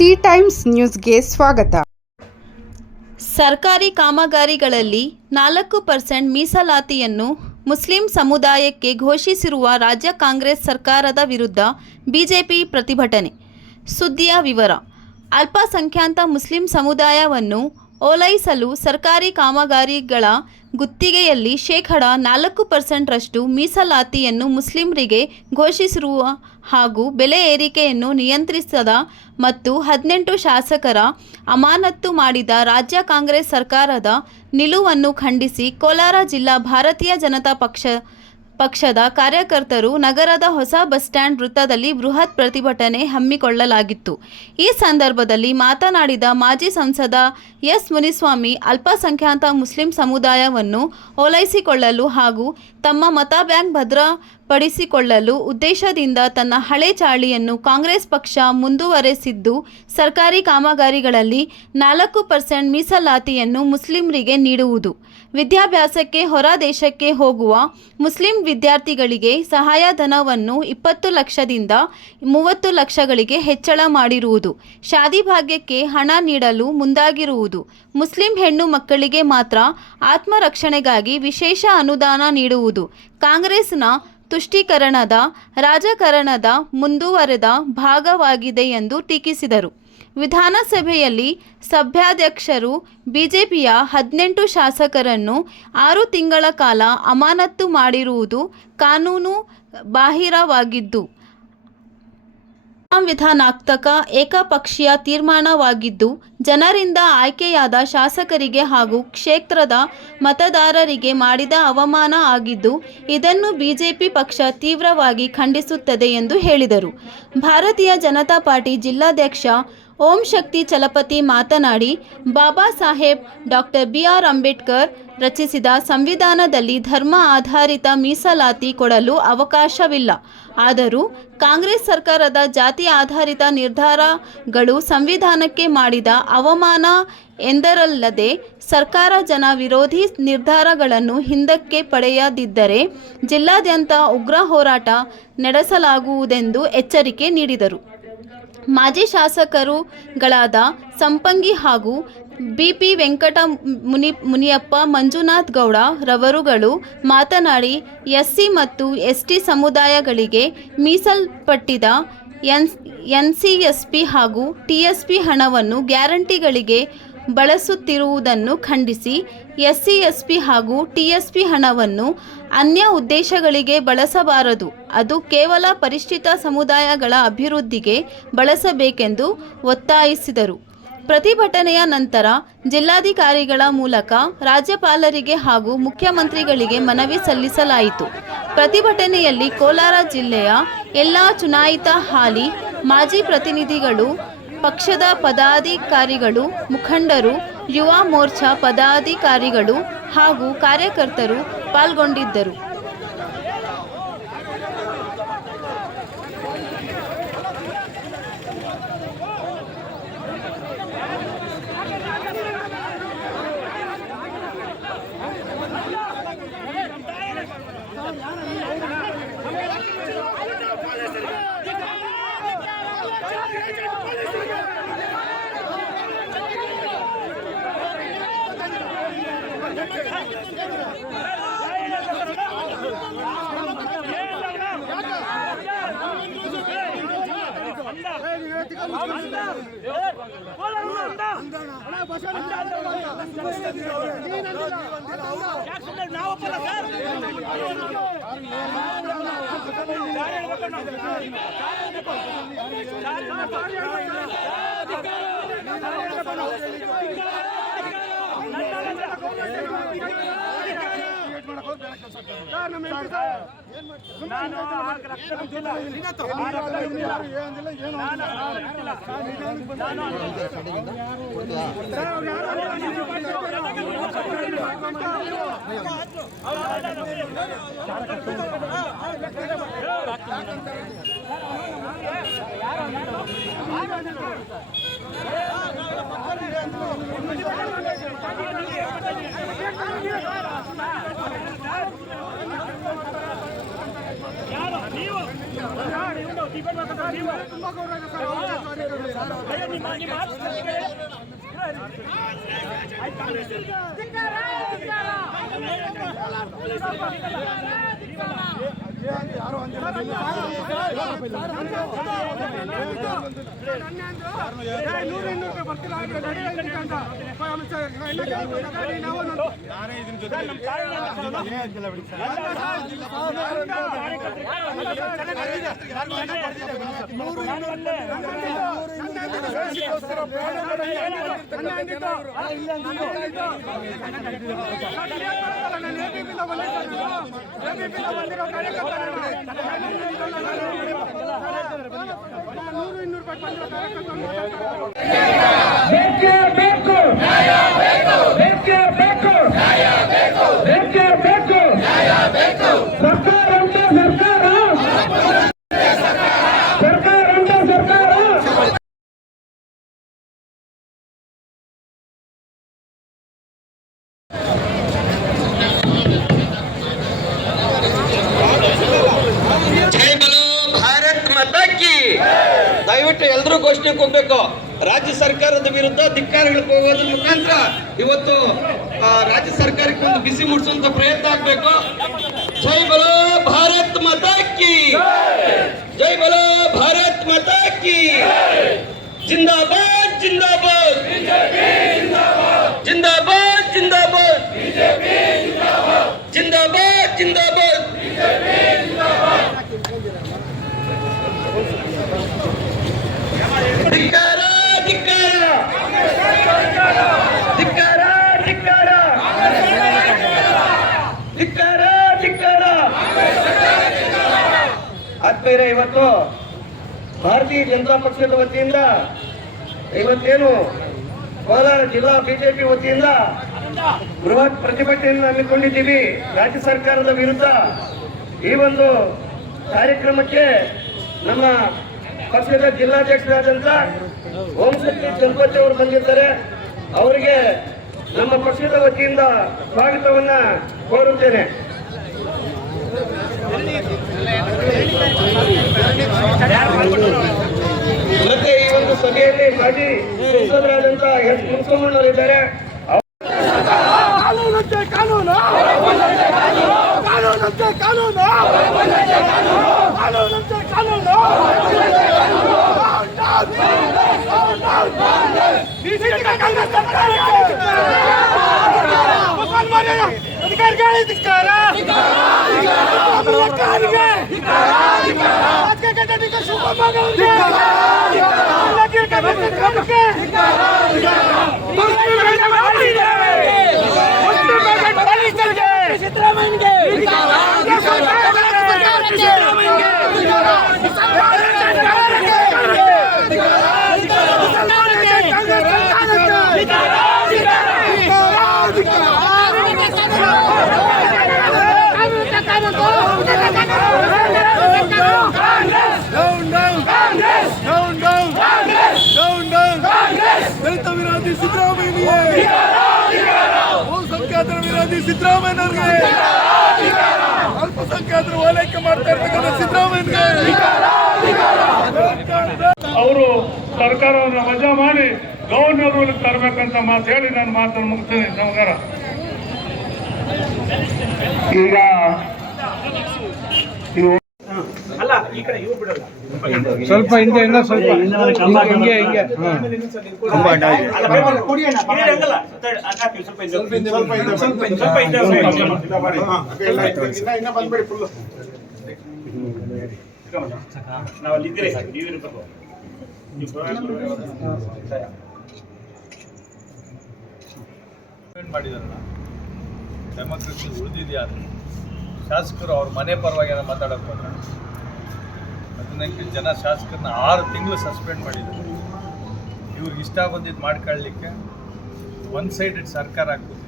C times ನ್ಯೂಸ್ಗೆ ಸ್ವಾಗತ. ಸರ್ಕಾರಿ ಕಾಮಗಾರಿಗಳಲ್ಲಿ ನಾಲ್ಕು ಪರ್ಸೆಂಟ್ ಮೀಸಲಾತಿಯನ್ನು ಮುಸ್ಲಿಂ ಸಮುದಾಯಕ್ಕೆ ಘೋಷಿಸಿರುವ ರಾಜ್ಯ ಕಾಂಗ್ರೆಸ್ ಸರ್ಕಾರದ ವಿರುದ್ಧ ಬಿಜೆಪಿ ಪ್ರತಿಭಟನೆ. ಸುದ್ದಿಯ ವಿವರ, ಅಲ್ಪಸಂಖ್ಯಾತ ಮುಸ್ಲಿಂ ಸಮುದಾಯವನ್ನು ಓಲೈಸಲು ಸರ್ಕಾರಿ ಕಾಮಗಾರಿಗಳ ಗುತ್ತಿಗೆಯಲ್ಲಿ ಶೇಕಡ ನಾಲ್ಕು ಪರ್ಸೆಂಟ್ರಷ್ಟು ಮೀಸಲಾತಿಯನ್ನು ಮುಸ್ಲಿಮರಿಗೆ ಘೋಷಿಸಿರುವ ಹಾಗೂ ಬೆಲೆ ಏರಿಕೆಯನ್ನು ನಿಯಂತ್ರಿಸದ ಮತ್ತು ಹದಿನೆಂಟು ಶಾಸಕರ ಅಮಾನತ್ತು ಮಾಡಿದ ರಾಜ್ಯ ಕಾಂಗ್ರೆಸ್ ಸರ್ಕಾರದ ನಿಲುವನ್ನು ಖಂಡಿಸಿ ಕೋಲಾರ ಜಿಲ್ಲಾ ಭಾರತೀಯ ಜನತಾ ಪಕ್ಷ ಪಕ್ಷದ ಕಾರ್ಯಕರ್ತರು ನಗರದ ಹೊಸ ಬಸ್ ಸ್ಟ್ಯಾಂಡ್ ವೃತ್ತದಲ್ಲಿ ಬೃಹತ್ ಪ್ರತಿಭಟನೆ ಹಮ್ಮಿಕೊಳ್ಳಲಾಗಿತ್ತು. ಈ ಸಂದರ್ಭದಲ್ಲಿ ಮಾತನಾಡಿದ ಮಾಜಿ ಸಂಸದ ಎಸ್ ಮುನಿಸ್ವಾಮಿ, ಅಲ್ಪಸಂಖ್ಯಾತ ಮುಸ್ಲಿಂ ಸಮುದಾಯವನ್ನು ಓಲೈಸಿಕೊಳ್ಳಲು ಹಾಗೂ ತಮ್ಮ ಮತ ಬ್ಯಾಂಕ್ ಭದ್ರಪಡಿಸಿಕೊಳ್ಳಲು ಉದ್ದೇಶದಿಂದ ತನ್ನ ಹಳೆ ಚಾಳಿಯನ್ನು ಕಾಂಗ್ರೆಸ್ ಪಕ್ಷ ಮುಂದುವರೆಸಿದ್ದು, ಸರ್ಕಾರಿ ಕಾಮಗಾರಿಗಳಲ್ಲಿ ನಾಲ್ಕು ಪರ್ಸೆಂಟ್ ಮೀಸಲಾತಿಯನ್ನು ಮುಸ್ಲಿಮರಿಗೆ ನೀಡುವುದು. ವಿದ್ಯಾಭ್ಯಾಸಕ್ಕೆ ಹೊರ ದೇಶಕ್ಕೆ ಹೋಗುವ ಮುಸ್ಲಿಂ ವಿದ್ಯಾರ್ಥಿಗಳಿಗೆ ಸಹಾಯಧನವನ್ನು ಇಪ್ಪತ್ತು ಲಕ್ಷದಿಂದ ಮೂವತ್ತು ಲಕ್ಷಗಳಿಗೆ ಹೆಚ್ಚಳ ಮಾಡಿರುವುದು. ಶಾದಿ ಭಾಗ್ಯಕ್ಕೆ ಹಣ ನೀಡಲು ಮುಂದಾಗಿರುವುದು. ಮುಸ್ಲಿಂ ಹೆಣ್ಣು ಮಕ್ಕಳಿಗೆ ಮಾತ್ರ ಆತ್ಮರಕ್ಷಣೆಗಾಗಿ ವಿಶೇಷ ಅನುದಾನ ನೀಡುವುದು. ಕಾಂಗ್ರೆಸ್ನ ತುಷ್ಟೀಕರಣದ ರಾಜಕಾರಣದ ಮುಂದುವರೆದ ಭಾಗವಾಗಿದೆ ಎಂದು ಟೀಕಿಸಿದರು. ವಿಧಾನಸಭೆಯಲ್ಲಿ ಸಭ್ಯಾಧ್ಯಕ್ಷರು ಬಿಜೆಪಿಯ ಹದಿನೆಂಟು ಶಾಸಕರನ್ನು ಆರು ತಿಂಗಳ ಕಾಲ ಅಮಾನತ್ತು ಮಾಡಿರುವುದು ಕಾನೂನು ಬಾಹಿರವಾಗಿದ್ದು, ಸಂವಿಧಾನಾತ್ಮಕ ಏಕಪಕ್ಷೀಯ ತೀರ್ಮಾನವಾಗಿದ್ದು, ಜನರಿಂದ ಆಯ್ಕೆಯಾದ ಶಾಸಕರಿಗೆ ಹಾಗೂ ಕ್ಷೇತ್ರದ ಮತದಾರರಿಗೆ ಮಾಡಿದ ಅವಮಾನ ಆಗಿದ್ದು, ಇದನ್ನು ಬಿಜೆಪಿ ಪಕ್ಷ ತೀವ್ರವಾಗಿ ಖಂಡಿಸುತ್ತದೆ ಎಂದು ಹೇಳಿದರು. ಭಾರತೀಯ ಜನತಾ ಪಾರ್ಟಿ ಜಿಲ್ಲಾಧ್ಯಕ್ಷ ಓಂ ಶಕ್ತಿ ಚಲಪತಿ ಮಾತನಾಡಿ, Baba Saheb, doctor B R Ambedkar ರಚಿಸಿದ ಸಂವಿಧಾನದಲ್ಲಿ ಧರ್ಮ ಆಧಾರಿತ ಮೀಸಲಾತಿ ಕೊಡಲು ಅವಕಾಶವಿಲ್ಲ. ಆದರೂ ಕಾಂಗ್ರೆಸ್ ಸರ್ಕಾರದ ಜಾತಿ ಆಧಾರಿತ ನಿರ್ಧಾರಗಳು ಸಂವಿಧಾನಕ್ಕೆ ಮಾಡಿದ ಅವಮಾನ ಎಂದರಲ್ಲದೆ ಸರ್ಕಾರ ಜನ ವಿರೋಧಿ ನಿರ್ಧಾರಗಳನ್ನು ಹಿಂದಕ್ಕೆ ಪಡೆಯದಿದ್ದರೆ ಜಿಲ್ಲಾದ್ಯಂತ ಉಗ್ರ ಹೋರಾಟ ನಡೆಸಲಾಗುವುದೆಂದು ಎಚ್ಚರಿಕೆ ನೀಡಿದರು. ಮಾಜಿ ಶಾಸಕರುಗಳಾದ ಸಂಪಂಗಿ ಹಾಗೂ ಬಿಪಿ ವೆಂಕಟ ಮುನಿ ಮುನಿಯಪ್ಪ, ಮಂಜುನಾಥ್ ಗೌಡ ರವರುಗಳು ಮಾತನಾಡಿ, ಎಸ್ಸಿ ಮತ್ತು ಎಸ್ಟಿ ಸಮುದಾಯಗಳಿಗೆ ಮೀಸಲ್ಪಟ್ಟಿದ N N C S P ಹಾಗೂ ಟಿ ಎಸ್ ಪಿ ಹಣವನ್ನು ಗ್ಯಾರಂಟಿಗಳಿಗೆ ಬಳಸುತ್ತಿರುವುದನ್ನು ಖಂಡಿಸಿ, ಎಸ್ಸಿ ಎಸ್ ಪಿ ಹಾಗೂ ಟಿ ಎಸ್ ಪಿ ಹಣವನ್ನು ಅನ್ಯ ಉದ್ದೇಶಗಳಿಗೆ ಬಳಸಬಾರದು. ಅದು ಕೇವಲ ಪರಿಷ್ಠಿತ ಸಮುದಾಯಗಳ ಅಭಿವೃದ್ಧಿಗೆ ಬಳಸಬೇಕೆಂದು ಒತ್ತಾಯಿಸಿದರು. ಪ್ರತಿಭಟನೆಯ ನಂತರ ಜಿಲ್ಲಾಧಿಕಾರಿಗಳ ಮೂಲಕ ರಾಜ್ಯಪಾಲರಿಗೆ ಹಾಗೂ ಮುಖ್ಯಮಂತ್ರಿಗಳಿಗೆ ಮನವಿ ಸಲ್ಲಿಸಲಾಯಿತು. ಪ್ರತಿಭಟನೆಯಲ್ಲಿ ಕೋಲಾರ ಜಿಲ್ಲೆಯ ಎಲ್ಲ ಚುನಾಯಿತ ಹಾಲಿ ಮಾಜಿ ಪ್ರತಿನಿಧಿಗಳು ಪಕ್ಷದ ಪದಾಧಿಕಾರಿಗಳು ಮುಖಂಡರು ಯುವ ಮೋರ್ಚಾ ಪದಾಧಿಕಾರಿಗಳು ಹಾಗೂ ಕಾರ್ಯಕರ್ತರು ಪಾಲ್ಗೊಂಡಿದ್ದರು. ನಾನು ಆ ಯಾರು ನೀವು ಡಿಬೇಟ್ ಮಾಡ್ತಾರೆ ನೀವು ತುಂಬಾ ಗೌರವ ಇದೆ ಸರ್ ಅಯ್ಯೋ, ನಿಮ್ಮ ನಿಮ್ಮ ಮಾತು ಕೇಳಿ. ನೂರು ಇನ್ನೂರು ರೂಪಾಯಿ ಬರ್ತಿಲ್ಲ ನೂರು ಇನ್ನೂರು ರೂಪಾಯಿ ಬಂದಿರೋ ಕಾರ್ಯಕರ್ತರು ಬೇಕೇ ಬೇಕು ಬೇಕೇ ಬೇಕು ಬೇಕೇ ಬೇಕು ಸರ್ಕಾರ ಅಂತ ಸರ್ಕಾರ ಸರ್ಕಾರ ಅಂತ ಸರ್ಕಾರ ಜೈ ಬಲೋ ಭಾರತ್ ಮಾತಾ ಕಿ ಎಲ್ಲರೂ ಘೋಷಣೆ ಕೊಡ್ಬೇಕು. ರಾಜ್ಯ ಸರ್ಕಾರದ ವಿರುದ್ಧ ಧಿಕ್ಕಾರಗಳಿಗೆ ಹೋಗೋದ್ರ ಮುಖಾಂತರ ಇವತ್ತು ರಾಜ್ಯ ಸರ್ಕಾರಕ್ಕೆ ಒಂದು ಬಿಸಿ ಮುಡಿಸುವಂತ ಪ್ರಯತ್ನ ಆಗ್ಬೇಕು. ಜೈ ಬಲೋ ಭಾರತ್ ಕಿ! ಜೈ ಬಲೋ ಭಾರತ್ ಮಾತಾ ಕಿ! ಜಿಂದಾಬಾದ್ ಜಿಂದಾಬಾದ್! ಜಿಂದಾಬಾದ್ ಜಿಂದಾಬಾದ್! ಜಿಂದಾಬಾದ್ ಜಿಂದಾಬಾದ್ ಧಿಕ್ಕಾರ ಧಿಕ್ಕಾರ ಧಿಕ್ಕಾರ ಧಿಕ್ಕಾರ ಧಿಕ್ಕಾರ ಧಿಕ್ಕಾರ ಆದ್ಮೇಲೆ ಇವತ್ತು. ಭಾರತೀಯ ಜನತಾ ಪಕ್ಷದ ವತಿಯಿಂದ ಇವತ್ತೇನು ಕೋಲಾರ ಜಿಲ್ಲಾ ಬಿಜೆಪಿ ವತಿಯಿಂದ ಬೃಹತ್ ಪ್ರತಿಭಟನೆಯನ್ನು ಹಮ್ಮಿಕೊಂಡಿದ್ದೀವಿ. ರಾಜ್ಯ ಸರ್ಕಾರದ ವಿರುದ್ಧ ಈ ಒಂದು ಕಾರ್ಯಕ್ರಮಕ್ಕೆ ನಮ್ಮ ಪಕ್ಷದ ಜಿಲ್ಲಾಧ್ಯಕ್ಷರಾದಂತ ಓಂಶಕ್ತಿ ಚಂಪತಿ ಅವರು ಬಂದಿದ್ದಾರೆ ಅವರಿಗೆ ನಮ್ಮ ಪಕ್ಷದ ವತಿಯಿಂದ ಸ್ವಾಗತವನ್ನ ಕೋರುತ್ತೇನೆ. ಮತ್ತೆ ಈ ಒಂದು ಸಭೆಯಲ್ಲಿ ಮಾಜಿ ಸಂಸದರಾದಂತಹ ಎಸ್ ಮುನ್ಸಮ್ಮಣ್ಣವರಿದ್ದಾರೆ ಕಾನೂನಂತೆ ಕಾನೂನು ಕಾನೂನಂತೆ ಕಾನೂನು ಕಾನೂನಂತೆ ಕಾನೂನು ಕಾಂಗ್ರೆಸ್ ಸರ್ಕಾರಕ್ಕೆ ಮುಸಲ್ಮಾನರ ಅಧಿಕಾರಿಗಳಿಗೆ ಧಿಕ್ಕಾರ ಸರ್ಕಾರಿಗೆ ರಾಜಕೀಯ ವಿರೋಧಿ ಸಿದ್ದರಾಮಯ್ಯ ಬಹುಸಂಖ್ಯಾತರ ವಿರೋಧಿ ಸಿದ್ದರಾಮಯ್ಯನವ್ರಿಗೆ. ಅಲ್ಪಸಂಖ್ಯಾತರು ಓಲೈಕೆ ಮಾಡ್ತಾ ಇರ್ತಕ್ಕಂಥ ಸಿದ್ದರಾಮಯ್ಯನಿಗೆ. ಅವರು ಸರ್ಕಾರವನ್ನು ವಜಾ ಮಾಡಿ ಗವರ್ನರ್ ತರಬೇಕಂತ ಮಾತು ಹೇಳಿ ನಾನು ಮಾತನ್ನು ಮುಗಿಸ್ತೇನೆ ನಮಗಾರ ಈಗ ಸ್ವಲ್ಪ ಹಿಂದೆ ಇನ್ನೂ ಸ್ವಲ್ಪ ಹಿಂಗೆ ಹಿಂಗೆ. ನಾವು ಉಳಿದಿದೆಯಾದ್ರೆ ನೀವಿರ್ಬೇಕು ಮಾಡಿದಾರಲ್ಲ? ಡೆಮೋಕ್ರಸಿ ಶಾಸಕರು ಅವ್ರ ಮನೆ ಪರವಾಗಿ ಏನೋ ಮಾತಾಡೋಕೆ ಹೋದ್ರೆ? ಹದಿನೆಂಟು ಜನ ಶಾಸಕರನ್ನ ಆರು ತಿಂಗಳು ಸಸ್ಪೆಂಡ್ ಮಾಡಿದ್ದಾರೆ ಇವ್ರಿಗೆ ಇಷ್ಟ ಬಂದಿದ್ದು ಮಾಡ್ಕೊಳ್ಳಲಿಕ್ಕೆ ಒನ್ ಸೈಡೆಡ್ ಸರ್ಕಾರ ಆಗ್ಬೋದು.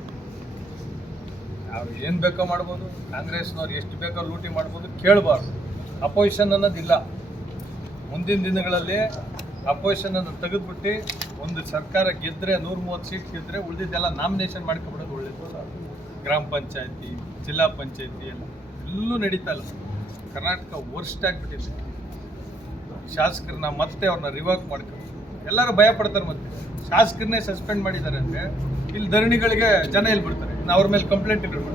ಅವ್ರು ಏನು ಬೇಕೋ ಮಾಡ್ಬೋದು, ಕಾಂಗ್ರೆಸ್ನವ್ರು ಎಷ್ಟು ಬೇಕೋ ಲೂಟಿ ಮಾಡ್ಬೋದು ಕೇಳಬಾರ್ದು. ಅಪೋಸಿಷನ್ ಅನ್ನೋದಿಲ್ಲ ಮುಂದಿನ ದಿನಗಳಲ್ಲಿ ಅಪೋಸಿಷನ್ ಅನ್ನು ತೆಗೆದುಬಿಟ್ಟು ಒಂದು ಸರ್ಕಾರ ಗೆದ್ದರೆ ನೂರ ಮೂವತ್ತು ಸೀಟ್ ಗೆದ್ದರೆ ಉಳಿದಿದ್ದೆಲ್ಲ ನಾಮಿನೇಷನ್ ಮಾಡ್ಕೊಬಿಡೋದು ಒಳ್ಳೇದು. ಗ್ರಾಮ ಪಂಚಾಯತಿ, ಜಿಲ್ಲಾ ಪಂಚಾಯತಿ ಎಲ್ಲ ಎಲ್ಲೂ ನಡೀತಾ ಇಲ್ಲ. ಕರ್ನಾಟಕ ವರ್ಸ್ಟ್ ಆಗಿಬಿಟ್ಟಿದೆ. ಶಾಸಕರನ್ನ ಮತ್ತೆ ಅವ್ರನ್ನ ರಿವರ್ಕ್ ಮಾಡ್ಕೊಂಡು ಎಲ್ಲರೂ ಭಯ ಪಡ್ತಾರೆ ಮತ್ತೆ. ಶಾಸಕರನ್ನೇ ಸಸ್ಪೆಂಡ್ ಮಾಡಿದ್ದಾರೆ ಅಂದರೆ ಇಲ್ಲಿ ಧರಣಿಗಳಿಗೆ ಜನ ಇಲ್ಲಿ ಬಿಡ್ತಾರೆ. ಇನ್ನು ಅವ್ರ ಮೇಲೆ ಕಂಪ್ಲೇಂಟ್ ಇಡಬೇಕು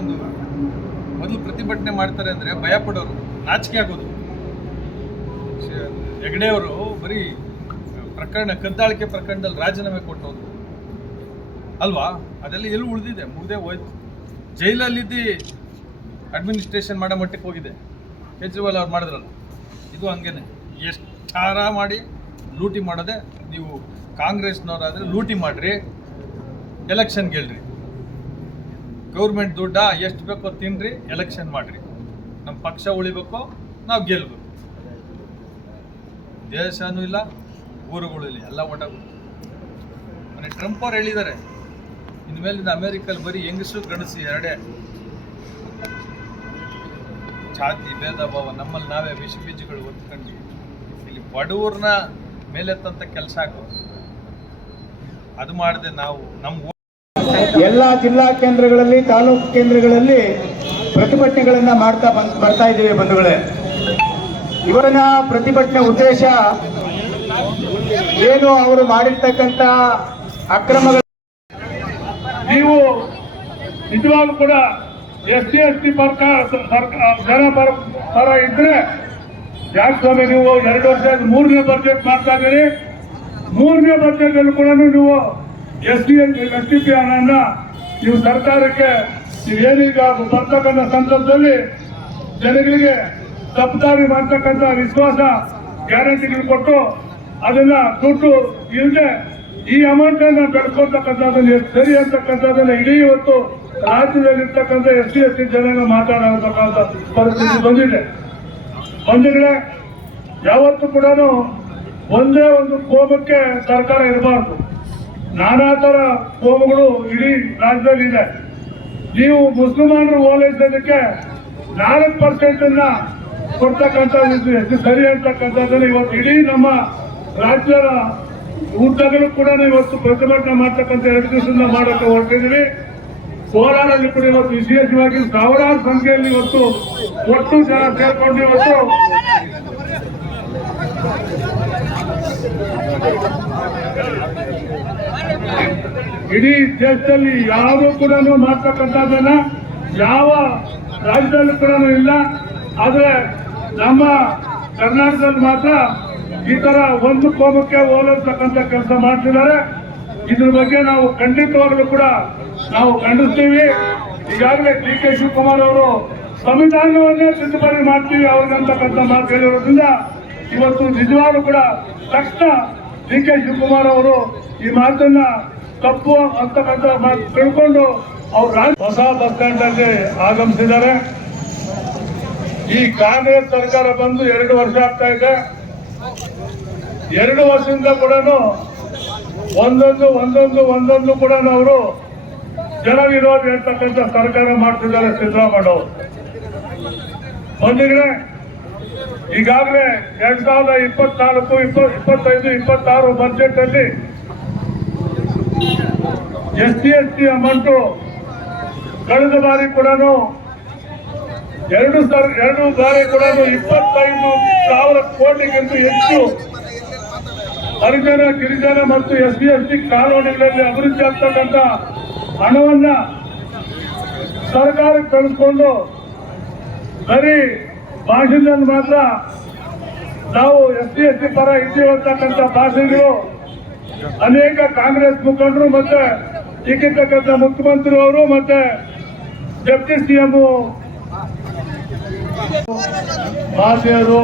ಒಂದು ಮೊದಲು ಪ್ರತಿಭಟನೆ ಮಾಡ್ತಾರೆ ಅಂದರೆ ಭಯ ಪಡೋರು ನಾಚಿಕೆ ಆಗೋದು. ಹೆಗಡೆಯವರು ಹೆಗಡೆ ಬರೀ ಪ್ರಕರಣ, ಕದ್ದಾಳಿಕೆ ಪ್ರಕರಣದಲ್ಲಿ ರಾಜೀನಾಮೆ ಕೊಟ್ಟವರು. ಅಲ್ವಾ? ಅದೆಲ್ಲ ಎಲ್ಲೂ ಉಳಿದಿದೆ, ಮುಗ್ದೇ ಹೋಯ್ತು. ಜೈಲಲ್ಲಿದ್ದು ಅಡ್ಮಿನಿಸ್ಟ್ರೇಷನ್ ಮಾಡೋ ಮಟ್ಟಕ್ಕೆ ಹೋಗಿದೆ. ಕೇಜ್ರಿವಾಲ್ ಅವ್ರು ಮಾಡಿದ್ರಲ್ಲ, ಇದು ಹಂಗೇನೆ. ಎಷ್ಟಾರ ಮಾಡಿ ಲೂಟಿ ಮಾಡೋದೆ ನೀವು ಕಾಂಗ್ರೆಸ್ನವರಾದರೆ ಲೂಟಿ ಮಾಡಿರಿ ಎಲೆಕ್ಷನ್ ಗೆಲ್ರಿ. ಗೌರ್ಮೆಂಟ್ ದುಡ್ಡ, ಎಷ್ಟು ಬೇಕೋ ತಿನ್ರಿ, ಎಲೆಕ್ಷನ್ ಮಾಡಿರಿ. ನಮ್ಮ ಪಕ್ಷ ಉಳಿಬೇಕು, ನಾವು ಗೆಲ್ಬೇಕು. ದೇಶನೂ ಇಲ್ಲ, ಊರುಗಳು ಇಲ್ಲ, ಎಲ್ಲ ಒಟ್ಟಾಗ ಮನೆ ಟ್ರಂಪ್ ಅವ್ರು ಹೇಳಿದ್ದಾರೆ, ಇನ್ಮೇಲಿಂದ ಅಮೇರಿಕಲ್ಲಿ ಬರೀ ಹೆಂಗಸು ಗಣಸಿ ಎರಡೇ. ಜಾತಿ ಭೇದ ಭಾವ ನಮ್ಮಲ್ಲಿ ನಾವೇ ವಿಷ ಬೀಜಗಳು ಹೊತ್ಕೊಂಡು ಇಲ್ಲಿ ಬಡವ್ರನ್ನ ಮೇಲೆತ್ತಂತ ಕೆಲಸ ಆಗೋ ಅದು ಮಾಡದೆ ನಾವು ನಮ್ಮ ಎಲ್ಲ ಜಿಲ್ಲಾ ಕೇಂದ್ರಗಳಲ್ಲಿ ತಾಲೂಕು ಕೇಂದ್ರಗಳಲ್ಲಿ ಪ್ರತಿಭಟನೆಗಳನ್ನ ಮಾಡ್ತಾ ಬಂದ್ ಬರ್ತಾ ಇದ್ದೀವಿ ಬಂಧುಗಳೇ. ಇವರನ್ನ ಪ್ರತಿಭಟನೆ ಉದ್ದೇಶ ಏನು ಅವರು ಮಾಡಿರ್ತಕ್ಕಂಥ ಅಕ್ರಮಗಳು ನೀವು ನಿಜವಾಗ್ಲೂ ಕೂಡ ಎಸ್ ಸಿ ಎಸ್ ಟಿ ಜನ ಬರ ಪರ ಇದ್ರೆ ಯಾಕೆ ಸ್ವಾಮಿ ನೀವು ಎರಡು ವರ್ಷ ಮೂರನೇ ಬಜೆಟ್ ಮಾಡ್ತಾ ಇದ್ದೀರಿ. ಮೂರನೇ ಬಜೆಟ್ ಅಲ್ಲಿ ಕೂಡ ನೀವು S D S T P ಹಣನ ನೀವು ಸರ್ಕಾರಕ್ಕೆ ನೀವೇನೀಗ ಬರ್ತಕ್ಕಂಥ ಸಂದರ್ಭದಲ್ಲಿ ಜನಗಳಿಗೆ ತಪ್ಪದಾರಿ ಮಾಡ್ತಕ್ಕಂಥ ವಿಶ್ವಾಸ ಗ್ಯಾರಂಟಿಗಳು ಕೊಟ್ಟು ಅದನ್ನ ದುಡ್ಡು ಇಲ್ಲದೆ ಈ ಅಮೌಂಟ್ ಅನ್ನ ಸರಿ ಅಂತಕ್ಕಂಥದ್ದನ್ನ ಇಡೀ ಇವತ್ತು ರಾಜ್ಯದಲ್ಲಿರ್ತಕ್ಕಂಥ ಎಸ್ ಸಿ ಎಸ್ ಸಿ ಜನಾಂಗ ಮಾತಾಡತಕ್ಕಂಥ ಪರಿಸ್ಥಿತಿ ಬಂದಿದೆ. ಬಂದಿದ್ರೆ ಯಾವತ್ತೂ ಕೂಡ ಒಂದೇ ಒಂದು ಕೋಮಕ್ಕೆ ಸರ್ಕಾರ ಇರಬಾರ್ದು. ನಾನಾ ತರ ಕೋಮಗಳು ಇಡೀ ರಾಜ್ಯದಲ್ಲಿ ಇದೆ ನೀವು ಮುಸಲ್ಮಾನರು ಓಲೈಸೋದಕ್ಕೆ ನಾಲ್ಕು ಪರ್ಸೆಂಟ್ ಅನ್ನ ಕೊಡ್ತಕ್ಕಂಥದ್ದು ಸರಿ ಅಂತಕ್ಕಂಥದ್ದನ್ನ ಇವತ್ತು ಇಡೀ ನಮ್ಮ ರಾಜ್ಯದ ಊಟಗಳು ಕೂಡ ಇವತ್ತು ಪ್ರತಿಭಟನೆ ಮಾಡ್ತಕ್ಕಂಥ ಎರಡು ದಿವಸದಿಂದ ಮಾಡಕ್ಕೆ ಹೊರಟಿದ್ದೀವಿ. ಕೋಲಾರಲ್ಲಿ ಕೂಡ ಇವತ್ತು ವಿಶೇಷವಾಗಿ ಸಾವಿರಾರು ಸಂಖ್ಯೆಯಲ್ಲಿ ಇವತ್ತು ಒಟ್ಟು ಜನ ಸೇರ್ಕೊಂಡು ಇವತ್ತು ಇಡೀ ದೇಶದಲ್ಲಿ ಯಾರು ಕೂಡ ಮಾಡ್ತಕ್ಕಂಥದ್ದನ್ನ ಯಾವ ರಾಜ್ಯದಲ್ಲೂ ಕೂಡ ಇಲ್ಲ. ಆದ್ರೆ ನಮ್ಮ ಕರ್ನಾಟಕದಲ್ಲಿ ಮಾತ್ರ ಈ ತರ ಒಂದು ಕೋಮಕ್ಕೆ ಹೋಲಿಸ್ತಕ್ಕಂಥ ಕೆಲಸ ಮಾಡ್ತಿದ್ದಾರೆ. ಇದ್ರ ಬಗ್ಗೆ ನಾವು ಖಂಡಿತವಾಗ್ಲೂ ಕೂಡ ನಾವು ಖಂಡಿಸ್ತೀವಿ. ಈಗಾಗಲೇ ಡಿ ಕೆ ಶಿವಕುಮಾರ್ ಅವರು ಸಂವಿಧಾನವನ್ನೇ ತಿದ್ದುಪಡಿ ಮಾಡ್ತೀವಿ ಅವ್ರಿಗಂತಕ್ಕಂಥ ಮಾತು ಹೇಳಿರೋದ್ರಿಂದ ಇವತ್ತು ನಿಜವಾಗ್ಲೂ ಕೂಡ ತಕ್ಷಣ ಡಿ ಕೆ ಶಿವಕುಮಾರ್ ಅವರು ಈ ಮಾತನ್ನ ತಪ್ಪು ಅಂತಕ್ಕಂಥ ತಿಳ್ಕೊಂಡು ಅವ್ರು ಹೊಸ ಬಸ್ ಸ್ಟ್ಯಾಂಡ್ ಅಲ್ಲಿ ಆಗಮಿಸಿದ್ದಾರೆ. ಈ ಕಾಂಗ್ರೆಸ್ ಸರ್ಕಾರ ಬಂದು ಎರಡು ವರ್ಷ ಆಗ್ತಾ ಇದೆ. ಎರಡು ವರ್ಷದಿಂದ ಕೂಡ ಒಂದೊಂದು ಒಂದೊಂದು ಒಂದೊಂದು ಕೂಡ ಅವರು ಜನ ವಿರೋಧಿ ಅಂತಕ್ಕಂಥ ಸರ್ಕಾರ ಮಾಡ್ತಿದ್ದಾರೆ ಸಿದ್ದರಾಮಯ್ಯ ಅವರು. ಬಂದಿದ್ರೆ ಈಗಾಗಲೇ ಎರಡ್ ಸಾವಿರದ ಇಪ್ಪತ್ನಾಲ್ಕು ಇಪ್ಪತ್ ಇಪ್ಪತ್ತೈದು, ಇಪ್ಪತ್ತಾರು ಬಜೆಟ್ ಅಲ್ಲಿ S C, S T amount ಕಳೆದ ಬಾರಿ ಕೂಡ ಎರಡು ಸಾವಿರ ಎರಡು ಬಾರಿ ಕೂಡ ಇಪ್ಪತ್ತೈದು ಸಾವಿರ ಕೋಟಿಗಿಂತ ಹೆಚ್ಚು ಹರಿಜನ, ಗಿರಿಜನ ಮತ್ತು ಎಸ್ ಸಿ, ಎಸ್ ಟಿ ಕಾಲೋನಿಗಳಲ್ಲಿ ಅಭಿವೃದ್ಧಿ ಆಗ್ತಕ್ಕಂಥ ಹಣವನ್ನ ಸರ್ಕಾರಕ್ಕೆ ಕಳಿಸ್ಕೊಂಡು ಬರೀ ಭಾಷಣದಲ್ಲಿ ಮಾತ್ರ ನಾವು ಎಸ್ ಸಿ ಎಸ್ ಸಿ ಪರ ಇದ್ದೀವಿ ಅಂತಕ್ಕಂಥ ಭಾಷಣಗಳು ಅನೇಕ ಕಾಂಗ್ರೆಸ್ ಮುಖಂಡರು ಮತ್ತೆ ಈಗಿರ್ತಕ್ಕಂಥ ಮುಖ್ಯಮಂತ್ರಿ ಅವರು ಮತ್ತೆ ಡೆಪ್ಟಿ ಸಿಎಂ ಮಾತೆಯರು